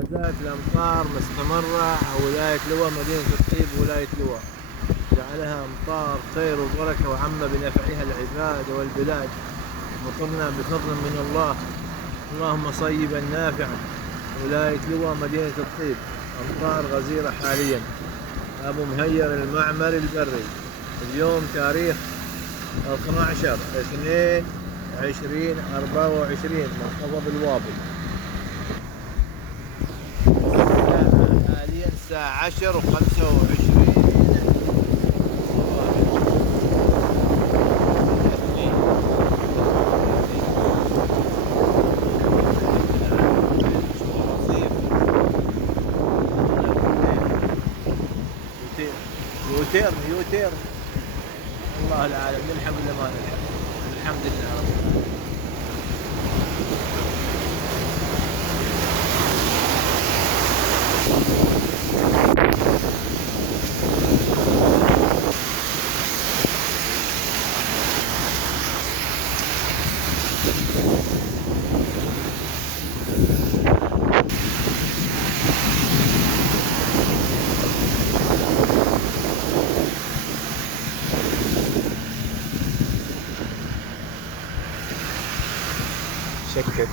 زالت الأمطار مستمرة على ولاية لوى، مدينة الطيب ولاية لوى، جعلها أمطار خير وبركة وعم بنفعها العباد والبلاد. مطرنا بفضل من الله، اللهم صيبا نافعا. ولاية لوى مدينة الطيب، أمطار غزيرة حاليا. أبو مهير المعمر البري. اليوم تاريخ 12/2/2024، منخفض الوابل. حاليا الساعة 10:25 يوتير. الله العالم، نلحق ولا ما نلحق؟ الحمد لله رب العالمين. شكل